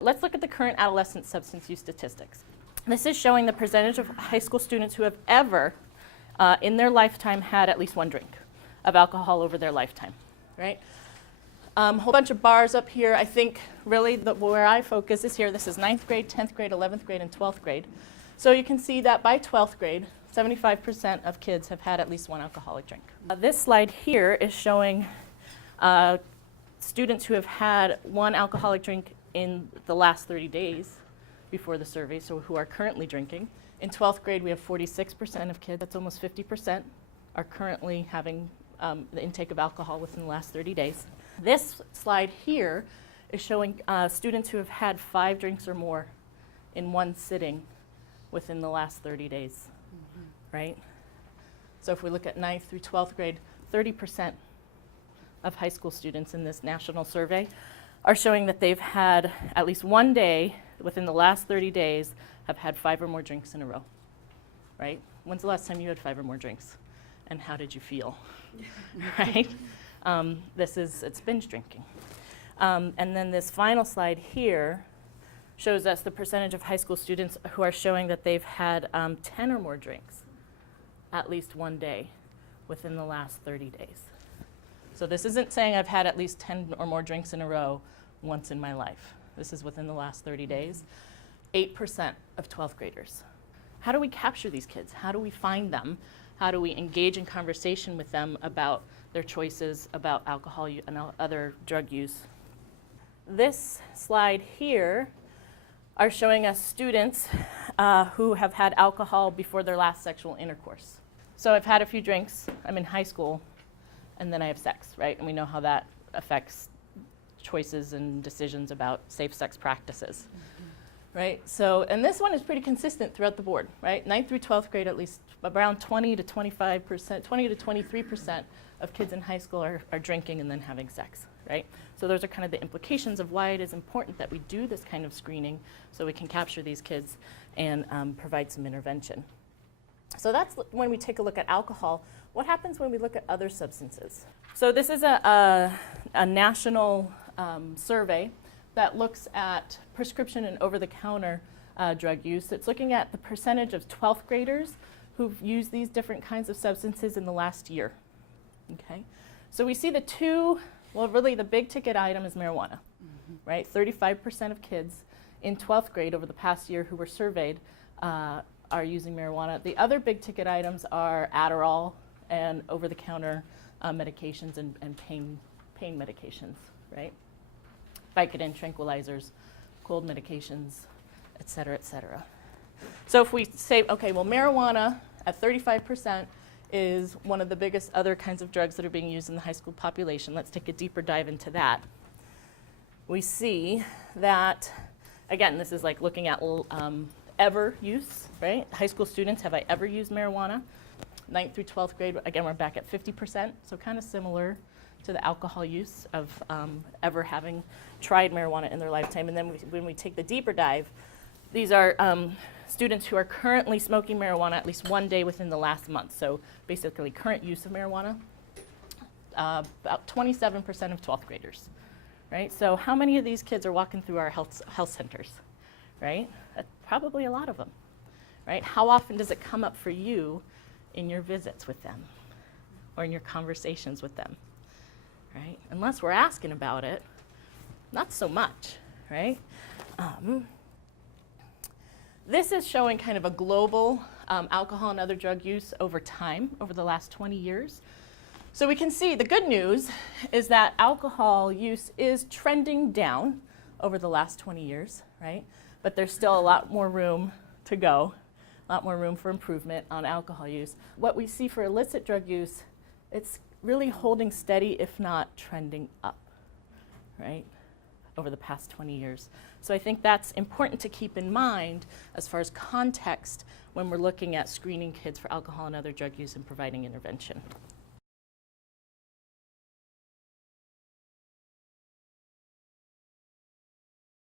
Let's look at the current adolescent substance use statistics. This is showing the percentage of high school students who have ever, in their lifetime, had at least one drink of alcohol over their lifetime, right? Whole bunch of bars up here. I think really where I focus is here. This is 9th grade, 10th grade, 11th grade, and 12th grade. So you can see that by 12th grade, 75% of kids have had at least one alcoholic drink. This slide here is showing students who have had one alcoholic drink in the last 30 days before the survey, so who are currently drinking. In 12th grade, we have 46% of kids, that's almost 50%, are currently having the intake of alcohol within the last 30 days. This slide here is showing students who have had 5 drinks or more in one sitting within the last 30 days, right? So if we look at 9th through 12th grade, 30% of high school students in this national survey are showing that they've had at least one day within the last 30 days have had 5 or more drinks in a row, right? When's the last time you had 5 or more drinks? And how did you feel, right? It's binge drinking. And then this final slide here shows us the percentage of high school students who are showing that they've had 10 or more drinks at least one day within the last 30 days. So this isn't saying I've had at least 10 or more drinks in a row once in my life. This is within the last 30 days. 8% of 12th graders. How do we capture these kids? How do we find them? How do we engage in conversation with them about their choices about alcohol and other drug use? This slide here are showing us students who have had alcohol before their last sexual intercourse. So I've had a few drinks, I'm in high school, and then I have sex, right? And we know how that affects choices and decisions about safe sex practices, right? So, and this one is pretty consistent throughout the board, right? 9th through 12th grade, at least around 20 to 25%, 20 to 23% of kids in high school are drinking and then having sex, right? So those are kind of the implications of why it is important that we do this kind of screening so we can capture these kids and provide some intervention. So that's when we take a look at alcohol. What happens when we look at other substances? So this is a national survey that looks at prescription and over-the-counter drug use. It's looking at the percentage of 12th graders who've used these different kinds of substances in the last year. Okay, so we see really the big ticket item is marijuana, right? 35% of kids in 12th grade over the past year who were surveyed are using marijuana. The other big ticket items are Adderall and over-the-counter medications and pain medications, right? Vicodin, tranquilizers, cold medications, et cetera, et cetera. So if we say, okay, well, marijuana at 35% is one of the biggest other kinds of drugs that are being used in the high school population. Let's take a deeper dive into that. We see that, again, this is like looking at ever use, right? High school students, have I ever used marijuana? 9th through 12th grade, again, we're back at 50%, so kind of similar to the alcohol use of ever having tried marijuana in their lifetime. And then when we take the deeper dive, these are students who are currently smoking marijuana at least one day within the last month. So basically current use of marijuana, about 27% of 12th graders, right? So how many of these kids are walking through our health centers, right? Probably a lot of them, right? How often does it come up for you in your visits with them or in your conversations with them, right? Unless we're asking about it, not so much, right? This is showing kind of a global alcohol and other drug use over time, over the last 20 years. So we can see the good news is that alcohol use is trending down over the last 20 years, right? But there's still a lot more room to go, a lot more room for improvement on alcohol use. What we see for illicit drug use, it's really holding steady, if not trending up, right, over the past 20 years. So I think that's important to keep in mind as far as context when we're looking at screening kids for alcohol and other drug use and providing intervention.